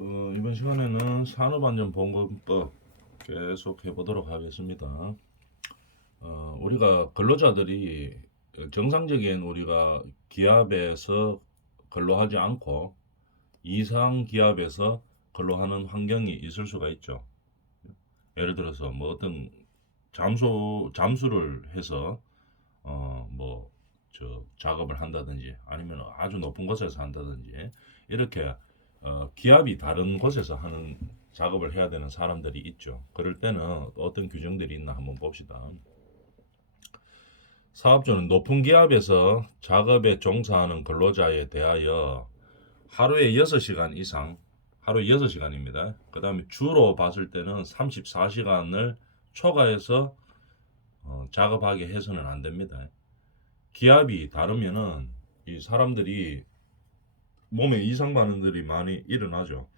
이번 시간에는 산업안전보건법 계속 해보도록 하겠습니다. 우리가 근로자들이 정상적인 우리가 기업에서 근로하지 않고 이상 기업에서 근로하는 환경이 있을 수가 있죠. 예를 들어서 뭐 어떤 잠수를 해서 뭐 저 작업을 한다든지 아니면 아주 높은 곳에서 한다든지 이렇게 기압이 다른 곳에서 하는 작업을 해야 되는 사람들이 있죠. 그럴 때는 어떤 규정들이 있나 한번 봅시다. 사업주는 높은 기압에서 작업에 종사하는 근로자에 대하여 하루에 6시간 이상, 하루에 6시간입니다. 그 다음에 주로 봤을 때는 34시간을 초과해서 작업하게 해서는 안 됩니다. 기압이 다르면은 이 사람들이 몸에 이상 반응들이 많이 일어나죠.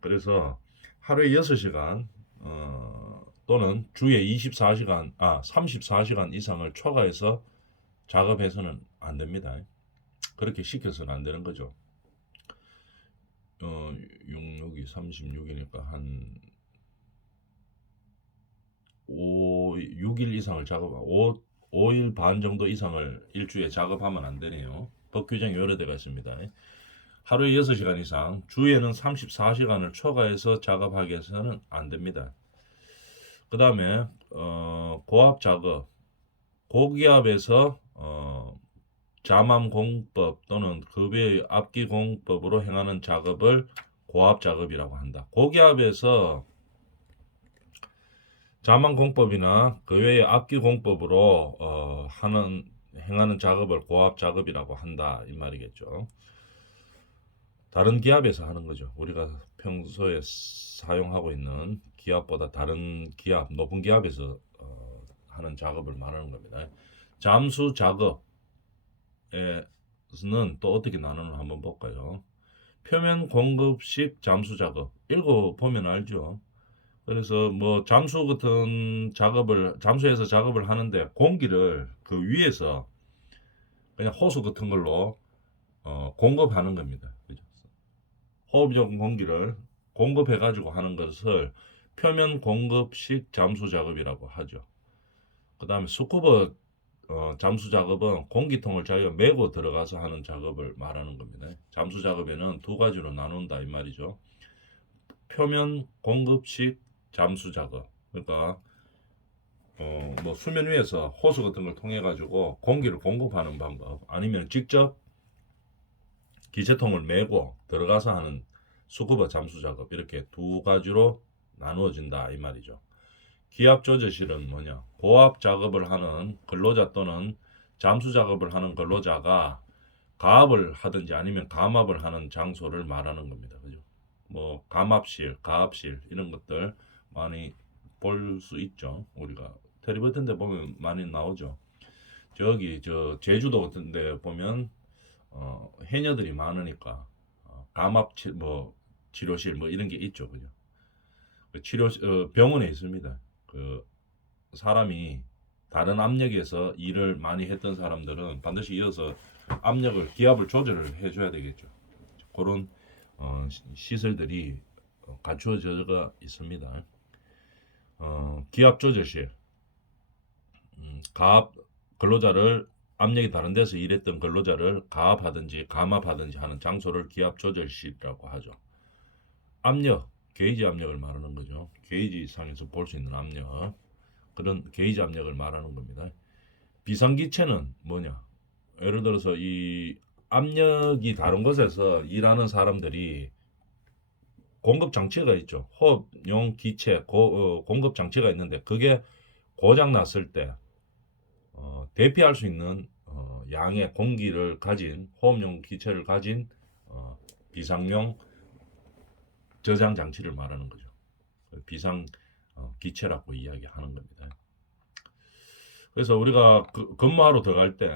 그래서 하루에 6시간 또는 주에 34시간 이상을 초과해서 작업해서는 안 됩니다. 그렇게 시켜서는 안 되는 거죠. 6, 36이니까 한 6일 이상을 5일 반 정도 이상을 일주에 작업하면 안 되네요. 법 규정이 여러 대가 있습니다. 하루에 6시간 이상, 주에는 34시간을 초과해서 작업하게 해서는 안 됩니다. 그 다음에 고압 작업, 고기압에서 자맘공법 또는 그 외의 압기공법으로 행하는 작업을 고압 작업이라고 한다. 고기압에서 자망공법이나 그 외의 압기공법으로 행하는 작업을 고압 작업이라고 한다 이 말이겠죠. 다른 기압에서 하는 거죠. 우리가 평소에 사용하고 있는 기압보다 다른 기압, 높은 기압에서 하는 작업을 말하는 겁니다. 잠수 작업에서는 또 어떻게 나누는 한번 볼까요? 표면 공급식 잠수 작업. 읽어보면 알죠. 그래서 뭐 잠수 같은 잠수해서 작업을 하는데 공기를 그 위에서 그냥 호수 같은 걸로 공급하는 겁니다. 그죠? 호흡용 공기를 공급해 가지고 하는 것을 표면 공급식 잠수 작업이라고 하죠. 그 다음에 스쿠버 잠수 작업은 공기통을 자기가 메고 들어가서 하는 작업을 말하는 겁니다. 잠수 작업에는 두 가지로 나눈다 이 말이죠. 표면 공급식 잠수 작업. 그러니까 뭐 수면 위에서 호수 같은 걸 통해 가지고 공기를 공급하는 방법, 아니면 직접 기체통을 메고 들어가서 하는 스쿠버 잠수 작업, 이렇게 두 가지로 나누어진다 이 말이죠. 기압 조절실은 뭐냐? 고압 작업을 하는 근로자 또는 잠수 작업을 하는 근로자가 가압을 하든지 아니면 감압을 하는 장소를 말하는 겁니다. 그죠? 뭐 감압실, 가압실 이런 것들 많이 볼 수 있죠. 우리가 텔레비 같은 데 보면 많이 나오죠. 저기 저 제주도 같은 데 보면 해녀들이 많으니까 감압 뭐 치료실 뭐 이런 게 있죠. 그죠? 그 병원에 있습니다. 그 사람이 다른 압력에서 일을 많이 했던 사람들은 반드시 이어서 기압을 조절을 해줘야 되겠죠. 그런 시설들이 갖추어져 있습니다. 기압 조절실, 가압 근로자를 압력이 다른 데서 일했던 근로자를 가압하든지 감압하든지 하는 장소를 기압 조절실이라고 하죠. 압력, 게이지 압력을 말하는 거죠. 게이지 상에서 볼 수 있는 압력, 그런 게이지 압력을 말하는 겁니다. 비상기체는 뭐냐? 예를 들어서 이 압력이 다른 곳에서 일하는 사람들이 공급 장치가 있죠. 호흡용 기체 공급 장치가 있는데 그게 고장 났을 때 대피할 수 있는 양의 공기를 가진 호흡용 기체를 가진 비상용 저장 장치를 말하는 거죠. 비상 기체라고 이야기하는 겁니다. 그래서 우리가 근무하러 들어갈 때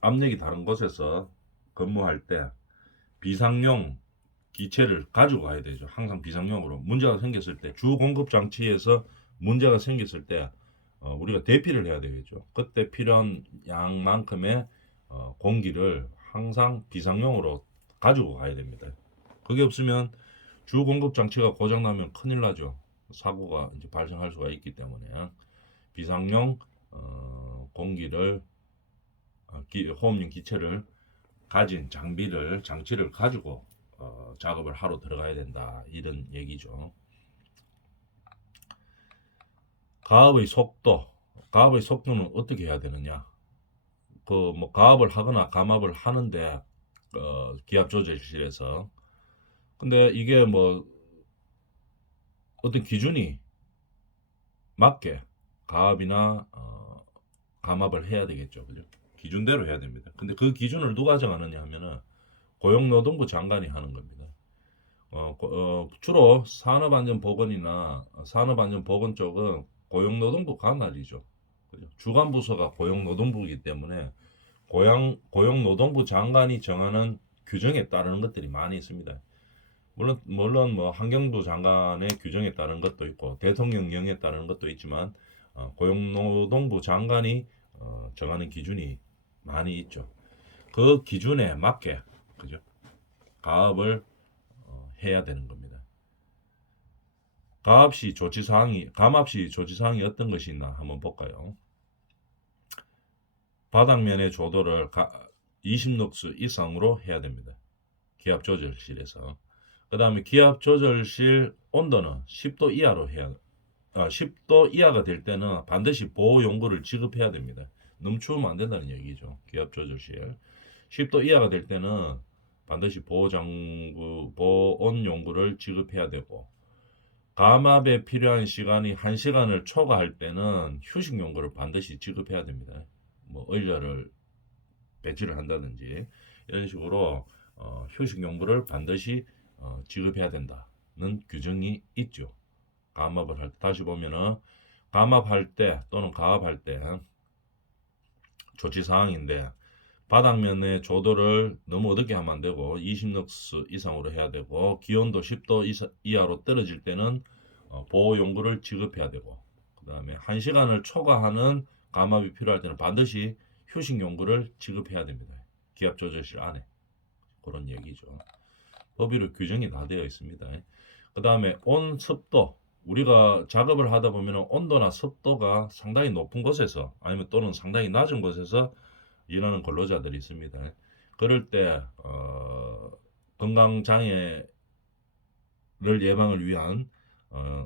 압력이 다른 곳에서 근무할 때 비상용 기체를 가지고 가야 되죠. 항상 비상용으로 문제가 생겼을 때, 주 공급 장치에서 문제가 생겼을 때 우리가 대피를 해야 되겠죠. 그때 필요한 양만큼의 공기를 항상 비상용으로 가지고 가야 됩니다. 그게 없으면 주 공급 장치가 고장 나면 큰일 나죠. 사고가 이제 발생할 수가 있기 때문에 비상용 공기를 호흡용 기체를 가진 장치를 가지고 작업을 하러 들어가야 된다, 이런 얘기죠. 가압의 속도는 어떻게 해야 되느냐? 그 뭐 가압을 하거나 감압을 하는데 기압 조절실에서, 근데 이게 뭐 어떤 기준이 맞게 가압이나 감압을 해야 되겠죠, 그죠? 기준대로 해야 됩니다. 근데 그 기준을 누가 정하느냐 하면은 고용노동부 장관이 하는 겁니다. 주로 산업안전보건이나 산업안전보건 쪽은 고용노동부 관할이죠. 그죠? 주관 부서가 고용노동부이기 때문에 고용노동부 장관이 정하는 규정에 따르는 것들이 많이 있습니다. 물론 뭐 환경부 장관의 규정에 따른 것도 있고 대통령령에 따르는 것도 있지만 고용노동부 장관이 정하는 기준이 많이 있죠. 그 기준에 맞게, 그죠? 가압을 해야 되는 겁니다. 감압 시 조치사항이 어떤 것이 있나 한번 볼까요? 바닥면의 조도를 20룩스 이상으로 해야 됩니다. 기압 조절실에서. 그 다음에 기압 조절실 온도는 10도 이하로 10도 이하가 될 때는 반드시 보호 용구를 지급해야 됩니다. 너무 추우면 안 된다는 얘기죠. 기압 조절실. 10도 이하가 될 때는 반드시 보온 용구를 지급해야 되고, 감압에 필요한 시간이 1시간을 초과할 때는 휴식 용구를 반드시 지급해야 됩니다. 뭐 의자를 배치를 한다든지 이런 식으로 휴식 용구를 반드시 지급해야 된다는 규정이 있죠. 감압을 할 때, 다시 보면은 감압할 때 또는 가압할 때 조치 사항인데, 바닥면의 조도를 너무 어둡게 하면 안 되고 20룩스 이상으로 해야 되고, 기온도 10도 이하로 떨어질 때는 보호 용구를 지급해야 되고, 그 다음에 1시간을 초과하는 감압이 필요할 때는 반드시 휴식 용구를 지급해야 됩니다. 기압 조절실 안에. 그런 얘기죠. 법의로 규정이 다 되어 있습니다. 그 다음에 온습도, 우리가 작업을 하다 보면 온도나 습도가 상당히 높은 곳에서 아니면 또는 상당히 낮은 곳에서 일하는 근로자들이 있습니다. 그럴 때 건강 장애를 예방을 위한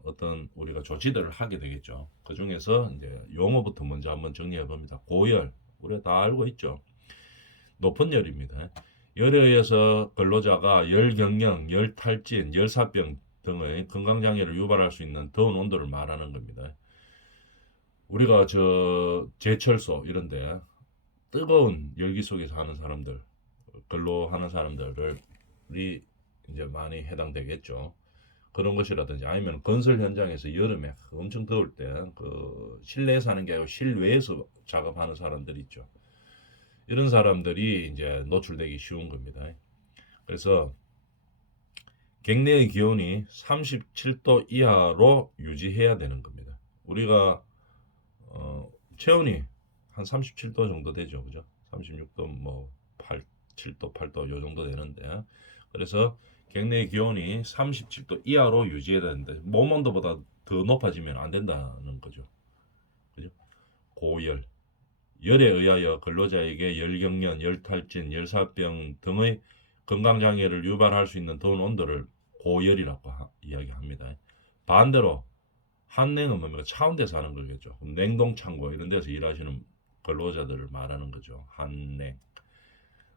어떤 우리가 조치들을 하게 되겠죠. 그 중에서 이제 용어부터 먼저 한번 정리해 봅니다. 고열, 우리가 다 알고 있죠. 높은 열입니다. 열에 의해서 근로자가 열경련, 열탈진, 열사병 등의 건강장애를 유발할 수 있는 더운 온도를 말하는 겁니다. 우리가 제철소 이런데 뜨거운 열기 속에서 하는 사람들, 근로하는 사람들이 이제 많이 해당되겠죠. 그런 것이라든지, 아니면 건설 현장에서 여름에 엄청 더울 때 그 실내에서 하는 게 아니고 실외에서 작업하는 사람들 있죠. 이런 사람들이 이제 노출되기 쉬운 겁니다. 그래서 객내의 기온이 37도 이하로 유지해야 되는 겁니다. 우리가 체온이 한 37도 정도 되죠, 그죠? 36도 뭐 7도, 8도 요 정도 되는데, 그래서 객내의 기온이 37도 이하로 유지해야 되는데 몸 온도보다 더 높아지면 안 된다는 거죠, 그죠? 고열, 열에 의하여 근로자에게 열경련, 열탈진, 열사병 등의 건강장애를 유발할 수 있는 더운 온도를 고열이라고 이야기합니다. 반대로 한냉은 뭡니까? 차운 데서 하는 거겠죠. 냉동창고 이런 데서 일하시는 근로자들을 말하는 거죠. 한냉.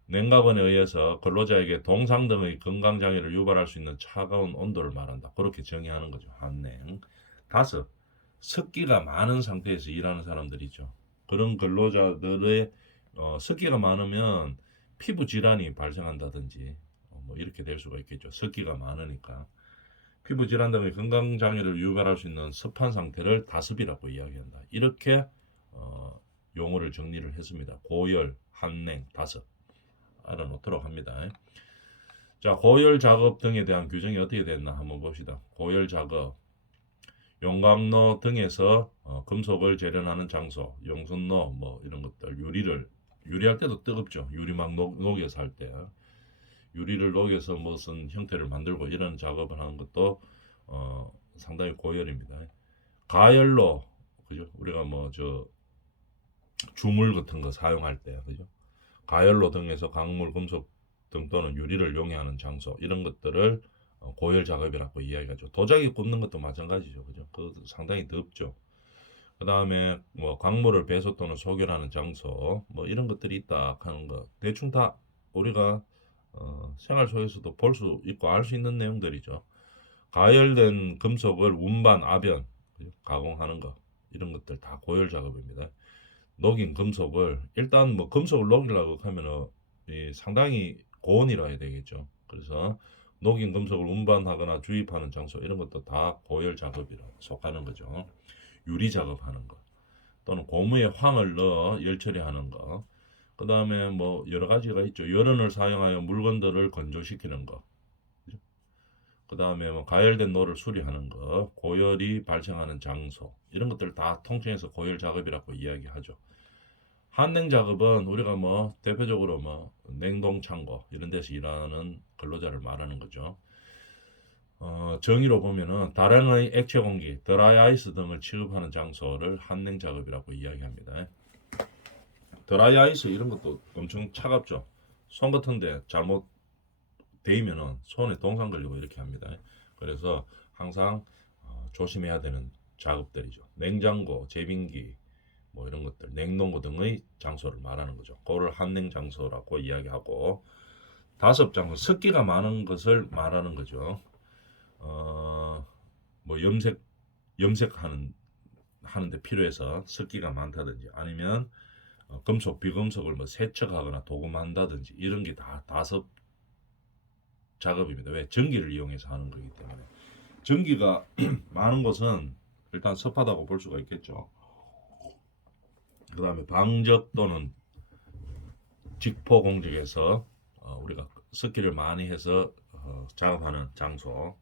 냉각원에 의해서 근로자에게 동상 등의 건강장애를 유발할 수 있는 차가운 온도를 말한다. 그렇게 정의하는 거죠. 한냉. 다섯, 습기가 많은 상태에서 일하는 사람들이죠. 그런 근로자들의 습기가 많으면 피부 질환이 발생한다든지 뭐 이렇게 될 수가 있겠죠. 습기가 많으니까. 피부 질환 등의 건강 장애를 유발할 수 있는 습한 상태를 다습이라고 이야기한다. 이렇게 용어를 정리를 했습니다. 고열, 한냉, 다습 알아놓도록 합니다. 자, 고열 작업 등에 대한 규정이 어떻게 됐나 한번 봅시다. 고열 작업, 용광로 등에서 금속을 재련하는 장소, 용선로 뭐 이런 것들, 유리할 때도 뜨겁죠. 유리 막 녹여서 할 때. 유리를 녹여서 무슨 형태를 만들고 이런 작업을 하는 것도 상당히 고열입니다. 가열로 그죠? 우리가 뭐 저 주물 같은 거 사용할 때 그죠? 가열로 등에서 광물, 금속 등 또는 유리를 용해하는 장소 이런 것들을 고열 작업이라고 이야기하죠. 도자기 굽는 것도 마찬가지죠. 그죠? 그 상당히 덥죠. 그 다음에 뭐 광물을 배수 또는 소결하는 장소 뭐 이런 것들이 있다 하는 거 대충 다 우리가 생활 속에서도 볼 수 있고 알 수 있는 내용들이죠. 가열된 금속을 운반, 압연, 가공하는 거 이런 것들 다 고열 작업입니다. 녹인 금속을 일단 뭐 금속을 녹이려고 하면은 상당히 고온이라 해야 되겠죠. 그래서 녹인 금속을 운반하거나 주입하는 장소 이런 것도 다 고열 작업이라 속하는 거죠. 유리 작업하는 거 또는 고무에 황을 넣어 열 처리하는 거. 그 다음에 뭐 여러 가지가 있죠. 열원을 사용하여 물건들을 건조시키는 거. 그 다음에 뭐 가열된 노를 수리하는 거, 고열이 발생하는 장소 이런 것들 다 통칭해서 고열 작업이라고 이야기하죠. 한냉 작업은 우리가 뭐 대표적으로 뭐 냉동 창고 이런 데서 일하는 근로자를 말하는 거죠. 정의로 보면은 다량의 액체 공기, 드라이 아이스 등을 취급하는 장소를 한냉 작업이라고 이야기합니다. 드라이 아이스 이런 것도 엄청 차갑죠. 손 같은데 잘못 데이면은 손에 동상 걸리고 이렇게 합니다. 그래서 항상 조심해야 되는 작업들이죠. 냉장고, 제빙기, 뭐 이런 것들, 냉동고 등의 장소를 말하는 거죠. 그거를 한냉 장소라고 이야기하고 다섯 장소, 습기가 많은 것을 말하는 거죠. 뭐 염색하는 하는데 필요해서 습기가 많다든지 아니면 금속, 비금속을 뭐 세척하거나 도금한다든지 이런 게 다 다섯 작업입니다. 왜? 전기를 이용해서 하는 거기 때문에. 전기가 많은 곳은 일단 습하다고 볼 수가 있겠죠. 그 다음에 방적 또는 직포 공직에서 우리가 습기를 많이 해서 작업하는 장소,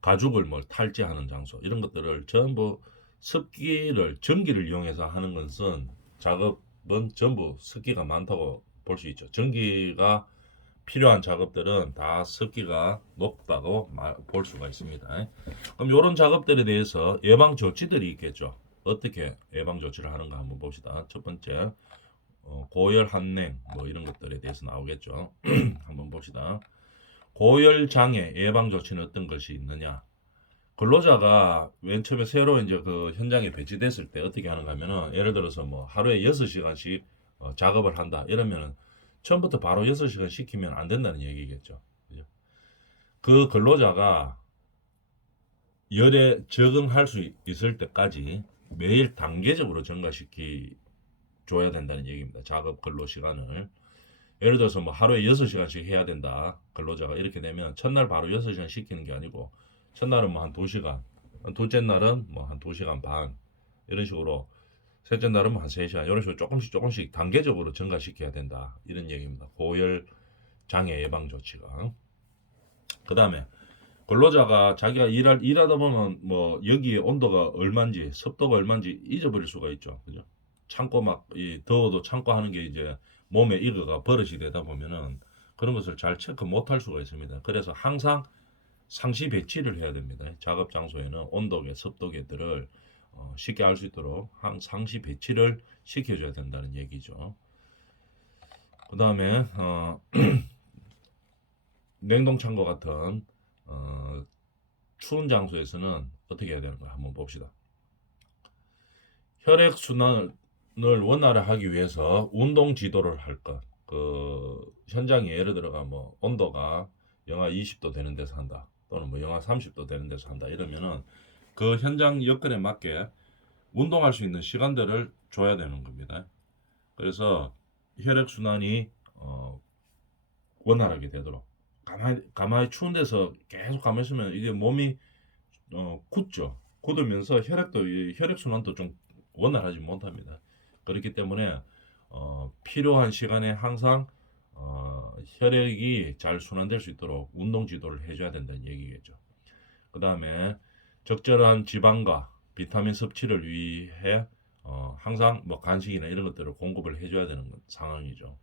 가죽을 뭐 탈지하는 장소 이런 것들을 전부 습기를 전기를 이용해서 하는 것은 작업은 전부 습기가 많다고 볼 수 있죠. 전기가 필요한 작업들은 다 습기가 높다고 볼 수가 있습니다. 그럼 이런 작업들에 대해서 예방 조치들이 있겠죠. 어떻게 예방 조치를 하는가 한번 봅시다. 첫 번째 고열 한냉 뭐 이런 것들에 대해서 나오겠죠. 한번 봅시다. 고열 장애 예방 조치는 어떤 것이 있느냐? 근로자가 맨 처음에 새로 이제 그 현장에 배치됐을 때 어떻게 하는가 하면은 예를 들어서 뭐 하루에 6시간씩 작업을 한다 이러면은 처음부터 바로 6시간 시키면 안 된다는 얘기겠죠. 그죠? 그 근로자가 열에 적응할 수 있을 때까지 매일 단계적으로 증가시키 줘야 된다는 얘기입니다. 작업 근로 시간을. 예를 들어서 뭐 하루에 6시간씩 해야 된다. 근로자가 이렇게 되면 첫날 바로 6시간 시키는 게 아니고 첫날은 뭐 한 2시간, 둘째 날은 뭐 한 2시간 반 이런 식으로 셋째 날은 뭐 한 3시간 이런 식으로 조금씩 단계적으로 증가시켜야 된다. 이런 얘기입니다. 고열 장애 예방 조치가. 그 다음에 근로자가 자기가 일하다 보면 뭐 여기에 온도가 얼마인지 습도가 얼마인지 잊어버릴 수가 있죠. 그죠? 참고 막 더워도 참고 하는 게 이제 몸에 익어가 버릇이 되다 보면은 그런 것을 잘 체크 못 할 수가 있습니다. 그래서 항상 상시 배치를 해야 됩니다. 작업 장소에는 온도계, 습도계들을 쉽게 알 수 있도록 상시 배치를 시켜줘야 된다는 얘기죠. 그 다음에 냉동창고 같은 추운 장소에서는 어떻게 해야 되는가 한번 봅시다. 혈액순환을 원활하게 위해서 운동 지도를 할 것. 그 현장에 예를 들어가 뭐 온도가 영하 20도 되는 데서 한다. 또는 뭐 영하 30도 되는 데서 한다. 이러면은 그 현장 여건에 맞게 운동할 수 있는 시간들을 줘야 되는 겁니다. 그래서 혈액순환이 원활하게 되도록 가만히 추운 데서 계속 가만히 있으면 이게 몸이 굳죠. 굳으면서 혈액순환도 좀 원활하지 못합니다. 그렇기 때문에 필요한 시간에 항상 혈액이 잘 순환될 수 있도록 운동 지도를 해줘야 된다는 얘기겠죠. 그 다음에 적절한 지방과 비타민 섭취를 위해 항상 뭐 간식이나 이런 것들을 공급을 해줘야 되는 상황이죠.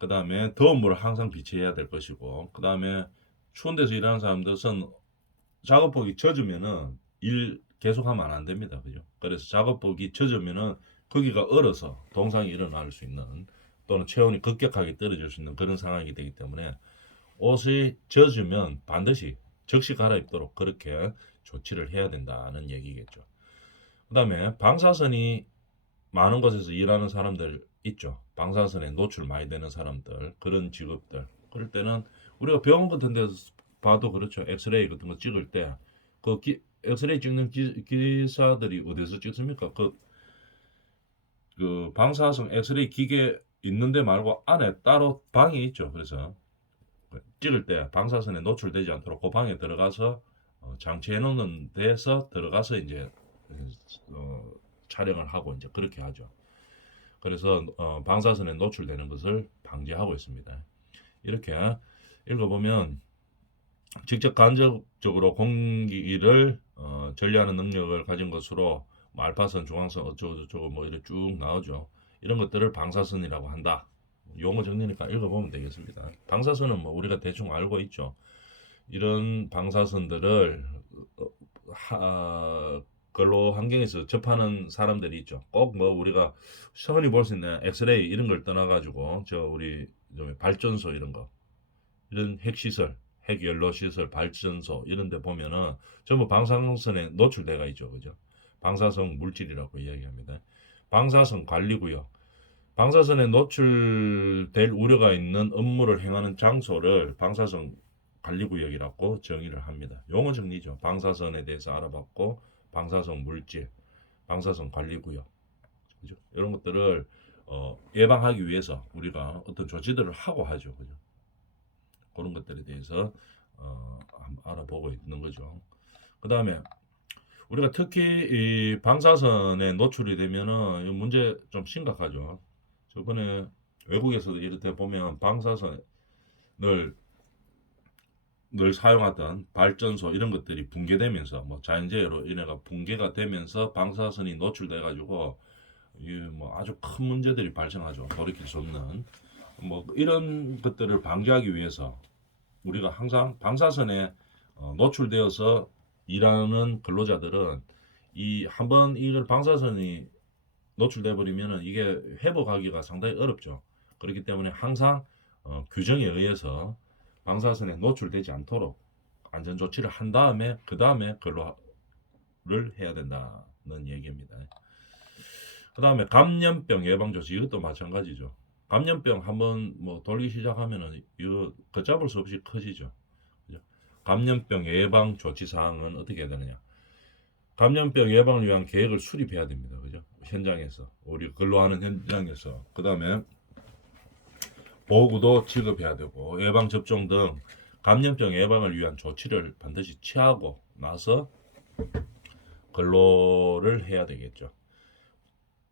그 다음에 더운 물을 항상 비치해야 될 것이고, 그 다음에 추운 데서 일하는 사람들은 작업복이 젖으면은 일 계속하면 안 됩니다. 그죠? 그래서 작업복이 젖으면은 거기가 얼어서 동상이 일어날 수 있는, 또는 체온이 급격하게 떨어질 수 있는 그런 상황이 되기 때문에 옷이 젖으면 반드시 적시 갈아입도록 그렇게 조치를 해야 된다는 얘기겠죠. 그 다음에 방사선이 많은 곳에서 일하는 사람들 있죠. 방사선에 노출 많이 되는 사람들, 그런 직업들. 그럴 때는 우리가 병원 같은 데서 봐도 그렇죠. 엑스레이 같은 거 찍을 때 그 엑스레이 찍는 기사들이 어디서 찍습니까? 그 방사선 엑스레이 기계 있는데 말고 안에 따로 방이 있죠. 그래서 찍을 때 방사선에 노출되지 않도록 그 방에 들어가서 장치해 놓는 데서 들어가서 이제 어, 촬영을 하고 이제 그렇게 하죠. 그래서 방사선에 노출되는 것을 방지하고 있습니다. 이렇게 읽어보면 직접 간접적으로 공기를 전리하는 능력을 가진 것으로 뭐 알파선, 중앙선 어쩌고저쩌고 뭐 이렇게 쭉 나오죠. 이런 것들을 방사선이라고 한다. 용어 정리니까 읽어보면 되겠습니다. 방사선은 뭐 우리가 대충 알고 있죠. 이런 방사선들을 근로 환경에서 접하는 사람들이 있죠. 꼭 뭐 우리가 흔히 볼 수 있는 엑스레이 이런 걸 떠나가지고 우리 발전소 이런 거, 이런 핵시설, 핵연료시설, 발전소 이런 데 보면은 전부 방사선에 노출돼가 있죠. 그죠? 방사성 물질이라고 이야기합니다. 방사선 관리구역. 방사선에 노출될 우려가 있는 업무를 행하는 장소를 방사선 관리구역이라고 정의를 합니다. 용어 정리죠. 방사선에 대해서 알아봤고, 방사성 물질, 방사선 관리구역, 그죠? 이런 것들을 예방하기 위해서 우리가 어떤 조치들을 하고 하죠. 그죠? 그런 것들에 대해서 알아보고 있는 거죠. 그 다음에 우리가 특히 이 방사선에 노출이 되면은 이 문제 좀 심각하죠. 저번에 외국에서도 이렇게 보면 방사선을 늘 사용하던 발전소 이런 것들이 붕괴되면서 뭐 자연재해로 인해가 붕괴가 되면서 방사선이 노출돼 가지고 뭐 아주 큰 문제들이 발생하죠. 돌이킬 수 없는 뭐 이런 것들을 방지하기 위해서 우리가 항상 방사선에 노출되어서 일하는 근로자들은 이 한번 이걸 방사선이 노출돼 버리면은 이게 회복하기가 상당히 어렵죠. 그렇기 때문에 항상 규정에 의해서 방사선에 노출되지 않도록 안전 조치를 한 다음에 그 다음에 근로를 해야 된다는 얘기입니다. 그 다음에 감염병 예방 조치, 이것도 마찬가지죠. 감염병 한번 뭐 돌기 시작하면은 이거 걷잡을 수 없이 커지죠. 그죠? 감염병 예방 조치 사항은 어떻게 해야 되느냐? 감염병 예방을 위한 계획을 수립해야 됩니다. 그죠? 현장에서 우리 근로하는 현장에서. 그 다음에 보호구도 지급해야 되고, 예방 접종 등 감염병 예방을 위한 조치를 반드시 취하고 나서 근로를 해야 되겠죠.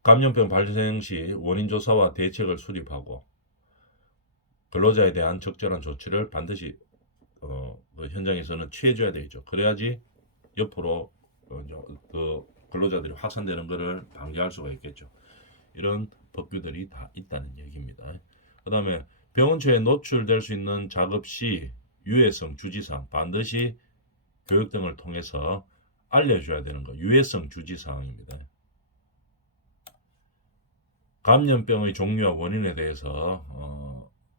감염병 발생 시 원인 조사와 대책을 수립하고 근로자에 대한 적절한 조치를 반드시 그 현장에서는 취해줘야 되겠죠. 그래야지 옆으로 그 근로자들이 확산되는 것을 방지할 수가 있겠죠. 이런 법규들이 다 있다는 얘기입니다. 그 다음에 병원체에 노출될 수 있는 작업 시 유해성 주지사항 반드시 교육 등을 통해서 알려줘야 되는 거, 유해성 주지사항입니다. 감염병의 종류와 원인에 대해서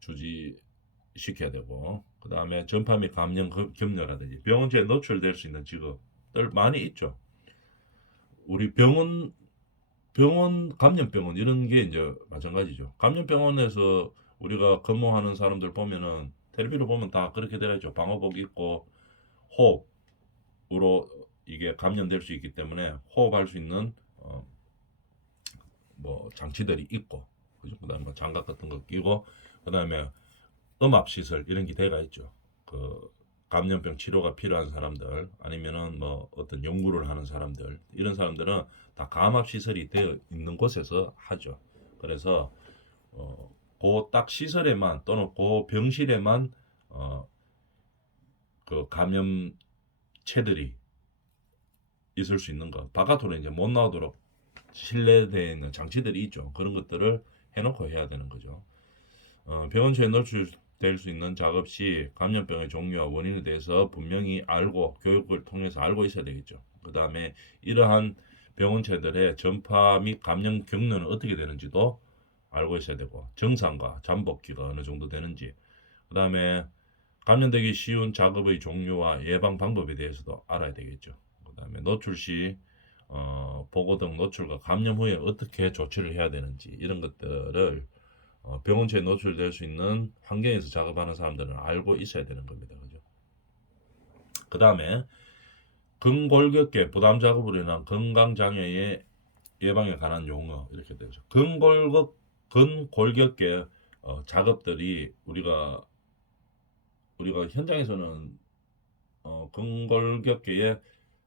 주지시켜야 되고, 그 다음에 전파 및 감염 검려라든지 병원체에 노출될 수 있는 직업들 많이 있죠. 우리 병원 감염병원 이런 게 이제 마찬가지죠. 감염병원에서 우리가 근무하는 사람들 보면은 텔레비로 보면 다 그렇게 되어 있죠. 방호복 입고 호흡으로 이게 감염될 수 있기 때문에 호흡할 수 있는 뭐 장치들이 있고, 그죠? 그다음에 뭐 장갑 같은 거 끼고, 그다음에 음압 시설 이런 게 되어 있죠. 그 감염병 치료가 필요한 사람들, 아니면은 뭐 어떤 연구를 하는 사람들, 이런 사람들은 다 감압 시설이 되어 있는 곳에서 하죠. 그래서 그 딱 시설에만 또는 그 병실에만 그 감염체들이 있을 수 있는 거, 바깥으로 이제 못 나오도록 실내되어 있는 장치들이 있죠. 그런 것들을 해놓고 해야 되는 거죠. 병원체에 노출될 수 있는 작업 시 감염병의 종류와 원인에 대해서 분명히 알고 교육을 통해서 알고 있어야 되겠죠. 그 다음에 이러한 병원체들의 전파 및 감염 경로는 어떻게 되는지도 알고 있어야 되고 정상과 잠복기가 어느 정도 되는지 그 다음에 감염되기 쉬운 작업의 종류와 예방 방법에 대해서도 알아야 되겠죠. 그 다음에 노출 시 보고 등 노출과 감염 후에 어떻게 조치를 해야 되는지 이런 것들을 병원체에 노출될 수 있는 환경에서 작업하는 사람들은 알고 있어야 되는 겁니다. 그죠? 그 다음에 근골격계 부담 작업으로 인한 건강장애의 예방에 관한 용어 이렇게 되죠. 근골격계 작업들이 우리가 현장에서는 근골격계에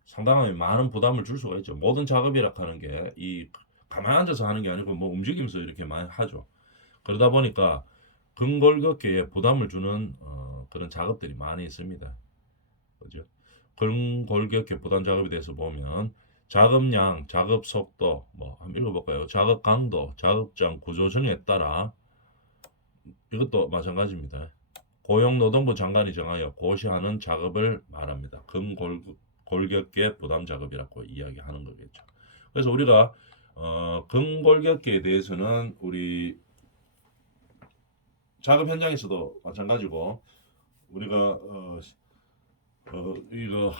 상당히 많은 부담을 줄 수가 있죠. 모든 작업이라 하는 게 이 가만히 앉아서 하는 게 아니고 뭐 움직이면서 이렇게 많이 하죠. 그러다 보니까 근골격계에 부담을 주는 그런 작업들이 많이 있습니다. 그죠? 근골격계 부담 작업에 대해서 보면 작업량, 작업 속도, 뭐 한번 읽어볼까요? 작업 강도, 작업장 구조 등에 따라 이것도 마찬가지입니다. 고용노동부 장관이 정하여 고시하는 작업을 말합니다. 근골격계 부담 작업이라고 이야기하는 거겠죠. 그래서 우리가 근골격계에 대해서는 우리 작업 현장에서도 마찬가지고 우리가 이거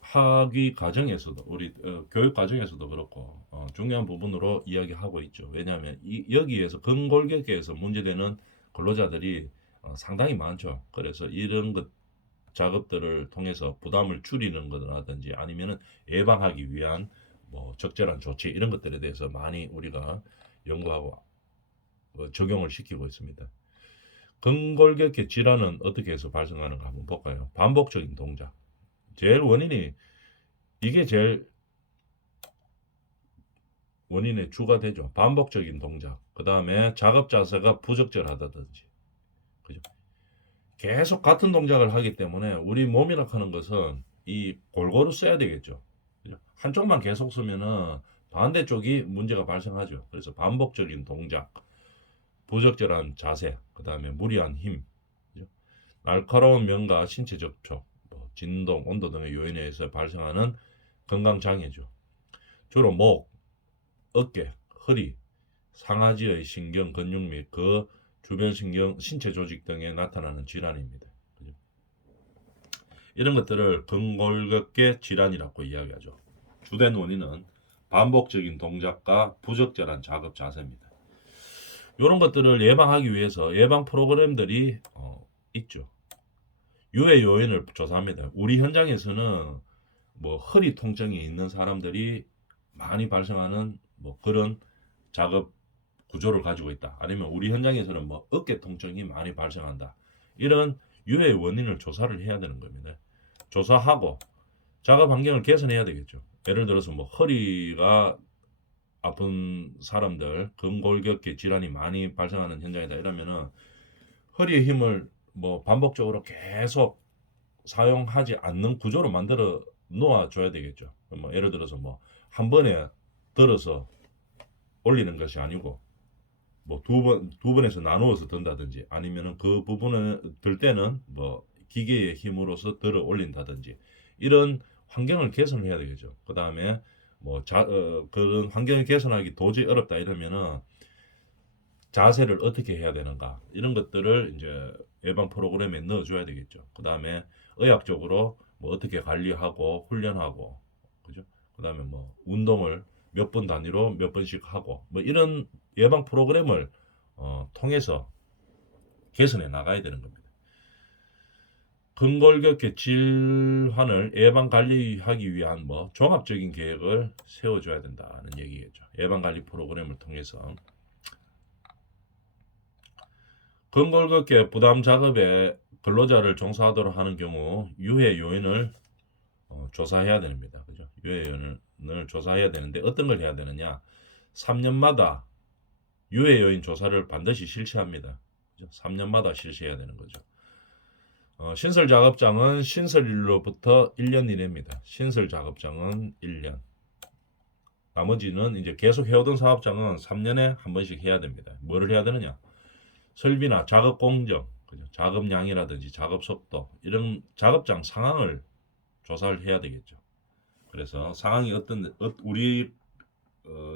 학위 과정에서도 우리 교육 과정에서도 그렇고 중요한 부분으로 이야기하고 있죠. 왜냐하면 여기에서 근골격계에서 문제되는 근로자들이 상당히 많죠. 그래서 이런 것 작업들을 통해서 부담을 줄이는 거라든지 아니면은 예방하기 위한 뭐 적절한 조치 이런 것들에 대해서 많이 우리가 연구하고 적용을 시키고 있습니다. 근골격계 질환은 어떻게 해서 발생하는가 한번 볼까요? 반복적인 동작. 제일 원인이 이게 제일 원인의 주가 되죠. 반복적인 동작. 그 다음에 작업 자세가 부적절하다든지. 그죠? 계속 같은 동작을 하기 때문에 우리 몸이라 하는 것은 이 골고루 써야 되겠죠. 그죠? 한쪽만 계속 쓰면은 반대쪽이 문제가 발생하죠. 그래서 반복적인 동작, 부적절한 자세, 그 다음에 무리한 힘, 그죠? 날카로운 면과 신체 접촉, 뭐 진동, 온도 등의 요인에 의해서 발생하는 건강 장애죠. 주로 목, 어깨, 허리, 상하지의 신경, 근육 및 그 주변 신경, 신체 조직 등에 나타나는 질환입니다. 그죠? 이런 것들을 근골격계 질환이라고 이야기하죠. 주된 원인은 반복적인 동작과 부적절한 작업 자세입니다. 이런 것들을 예방하기 위해서 예방 프로그램들이 있죠. 유해 요인을 조사합니다. 우리 현장에서는 뭐 허리 통증이 있는 사람들이 많이 발생하는 뭐 그런 작업 구조를 가지고 있다. 아니면 우리 현장에서는 뭐 어깨 통증이 많이 발생한다. 이런 유해 원인을 조사를 해야 되는 겁니다. 조사하고 작업 환경을 개선해야 되겠죠. 예를 들어서 뭐 허리가 아픈 사람들, 근골격계 질환이 많이 발생하는 현장이다 이러면은 허리의 힘을 뭐 반복적으로 계속 사용하지 않는 구조로 만들어 놓아 줘야 되겠죠. 뭐 예를 들어서 뭐 한 번에 들어서 올리는 것이 아니고 뭐 두 번에서 나누어서 든다든지 아니면은 그 부분을 들 때는 뭐 기계의 힘으로서 들어 올린다든지 이런 환경을 개선을 해야 되겠죠. 그 다음에 뭐 그런 환경을 개선하기 도저히 어렵다 이러면은 자세를 어떻게 해야 되는가 이런 것들을 이제 예방 프로그램에 넣어줘야 되겠죠. 그 다음에 의학적으로 뭐 어떻게 관리하고 훈련하고 그죠? 그 다음에 뭐 운동을 몇 번 단위로 몇 번씩 하고 뭐 이런 예방 프로그램을 통해서 개선해 나가야 되는 겁니다. 근골격계 질환을 예방 관리하기 위한 뭐 종합적인 계획을 세워줘야 된다는 얘기겠죠. 예방 관리 프로그램을 통해서 근골격계 부담 작업에 근로자를 종사하도록 하는 경우 유해 요인을 조사해야 됩니다. 그죠? 유해 요인을 조사해야 되는데 어떤 걸 해야 되느냐? 3년마다 유해 요인 조사를 반드시 실시합니다. 그죠? 3년마다 실시해야 되는 거죠. 신설 작업장은 신설일로부터 1년 이내입니다. 신설 작업장은 1년. 나머지는 이제 계속 해오던 사업장은 3년에 한 번씩 해야 됩니다. 뭐를 해야 되느냐? 설비나 작업 공정, 그죠? 작업량이라든지 작업 속도 이런 작업장 상황을 조사를 해야 되겠죠. 그래서 상황이 우리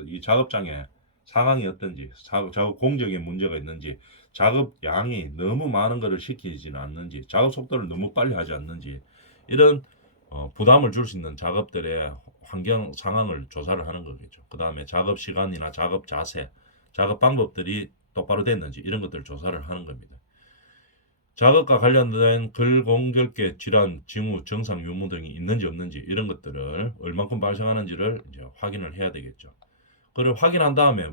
이 작업장의 상황이 어떤지, 작업 공정에 문제가 있는지, 작업량이 너무 많은 것을 시키지는 않는지, 작업 속도를 너무 빨리 하지 않는지 이런 부담을 줄 수 있는 작업들의 환경 상황을 조사를 하는 거겠죠. 그 다음에 작업 시간이나 작업 자세, 작업 방법들이 똑바로 됐는지 이런 것들을 조사를 하는 겁니다. 작업과 관련된 근공결계 질환, 징후, 증상, 유무 등이 있는지 없는지 이런 것들을 얼만큼 발생하는지를 이제 확인을 해야 되겠죠. 그걸 확인한 다음에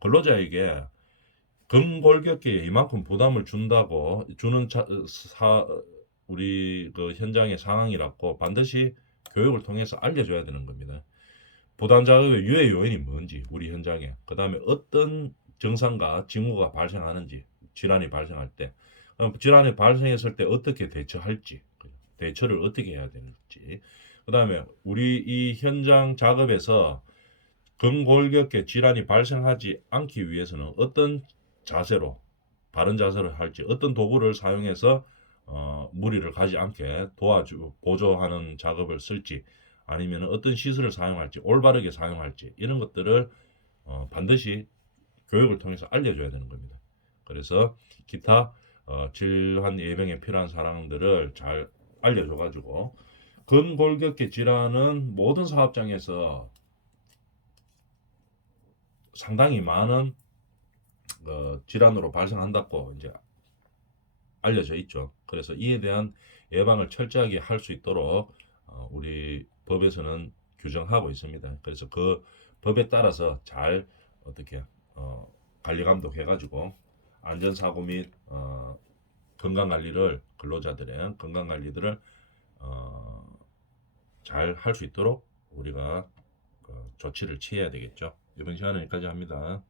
근로자에게 근골격계에 이만큼 부담을 준다고 주는 우리 그 현장의 상황이라고 반드시 교육을 통해서 알려줘야 되는 겁니다. 부담 작업의 유해 요인이 뭔지 우리 현장에, 그 다음에 어떤 증상과 징후가 발생하는지, 질환이 발생할 때 질환이 발생했을 때 어떻게 대처할지, 대처를 어떻게 해야 되는지, 그 다음에 우리 이 현장 작업에서 근골격계 질환이 발생하지 않기 위해서는 어떤 자세로, 바른 자세를 할지, 어떤 도구를 사용해서 무리를 가지 않게 보조하는 작업을 쓸지, 아니면 어떤 시술을 사용할지, 올바르게 사용할지 이런 것들을 반드시 교육을 통해서 알려줘야 되는 겁니다. 그래서 기타 질환 예방에 필요한 사항들을 잘 알려줘가지고 근골격계 질환은 모든 사업장에서 상당히 많은 질환으로 발생한다고 이제 알려져 있죠. 그래서 이에 대한 예방을 철저하게 할 수 있도록 우리 법에서는 규정하고 있습니다. 그래서 그 법에 따라서 잘 어떻게 관리 감독해가지고 안전사고 및 건강관리를, 근로자들의 건강관리들을 잘 할 수 있도록 우리가 조치를 취해야 되겠죠. 이번 시간은 여기까지 합니다.